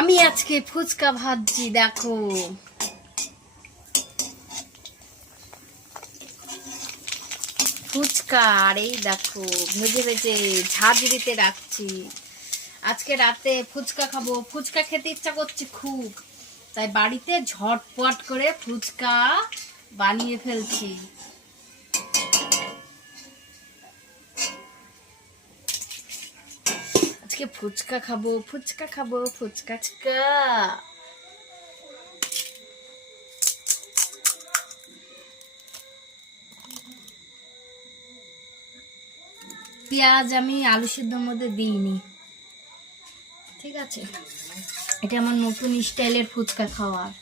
আমি আজকে ফুচকা ভাজছি, দেখো ফুচকা। আর এই দেখো ভেজে ভেজে ঝাঁঝরিতে রাখছি। আজকে রাতে ফুচকা খাবো, ফুচকা খেতে ইচ্ছা করছে খুব, তাই বাড়িতে ঝটপট করে ফুচকা বানিয়ে ফেলছি। আজকে ফুচকা খাবো, ফুচকা খাবো, ফুচকা ফুচকা। পেঁয়াজ আমি আলু সিদ্ধর মধ্যে দিইনি, ঠিক আছে? এটা আমার নতুন স্টাইলের ফুচকা খাওয়ার।